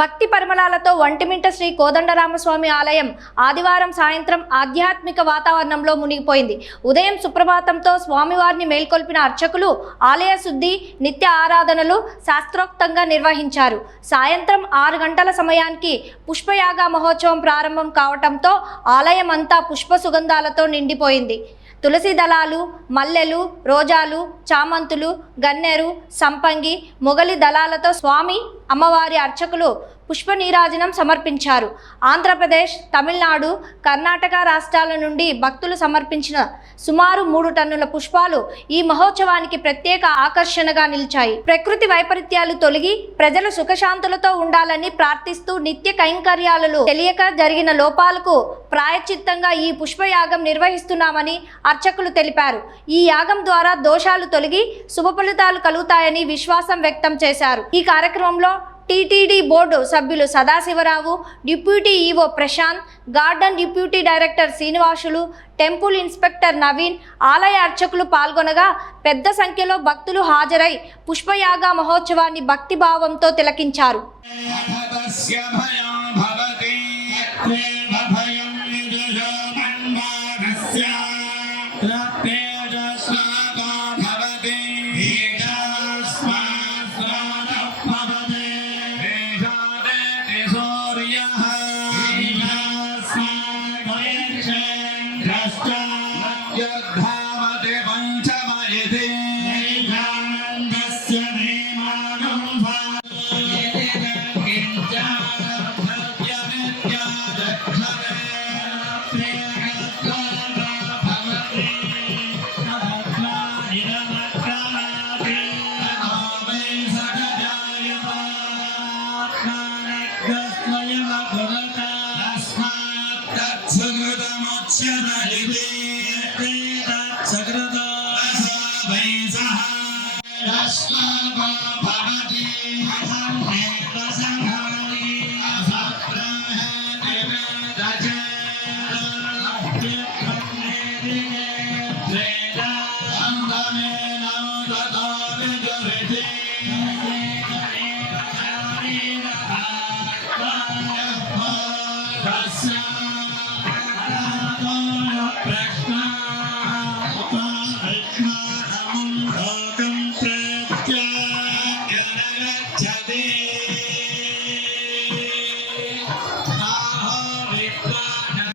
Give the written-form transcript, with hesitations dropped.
భక్తి పరిమళాలతో ఒంటిమిట్ట శ్రీ కోదండరామస్వామి ఆలయం ఆదివారం సాయంత్రం ఆధ్యాత్మిక వాతావరణంలో మునిగిపోయింది. ఉదయం సుప్రభాతంతో స్వామివారిని మేల్కొల్పిన అర్చకులు ఆలయ శుద్ధి, నిత్య ఆరాధనలు శాస్త్రోక్తంగా నిర్వహించారు. సాయంత్రం 6 గంటల సమయానికి పుష్పయాగ మహోత్సవం ప్రారంభం కావడంతో ఆలయం అంతా పుష్ప సుగంధాలతో నిండిపోయింది. తులసి దళాలు, మల్లెలు, రోజాలు, చామంతులు, గన్నేరు, సంపంగి, మొగలి దళాలతో స్వామి అమ్మవారి అర్చకులు పుష్ప నీరాజనం సమర్పించారు. ఆంధ్రప్రదేశ్, తమిళనాడు, కర్ణాటక రాష్ట్రాల నుండి భక్తులు సమర్పించిన సుమారు 3 టన్నుల పుష్పాలు ఈ మహోత్సవానికి ప్రత్యేక ఆకర్షణగా నిలిచాయి. ప్రకృతి వైపరీత్యాలు తొలగి ప్రజలు సుఖశాంతులతో ఉండాలని ప్రార్థిస్తూ నిత్య కైంకర్యాలలో తెలియక జరిగిన లోపాలకు ప్రాయశ్చిత్తంగా ఈ పుష్పయాగం నిర్వహిస్తున్నామని అర్చకులు తెలిపారు. ఈ యాగం ద్వారా దోషాలు తొలగి శుభ ఫలితాలు కలుగుతాయని విశ్వాసం వ్యక్తం చేశారు. ఈ కార్యక్రమంలో టీటీడీ బోర్డు సభ్యులు Sadasivarao, deputy EO Prashanth, garden deputy director Srinivasulu, temple inspector Naveen, ఆలయ అర్చకులు పాల్గొనగా పెద్ద సంఖ్యలో భక్తులు హాజరై పుష్పయాగ మహోత్సవాన్ని భక్తిభావంతో తిలకించారు. That's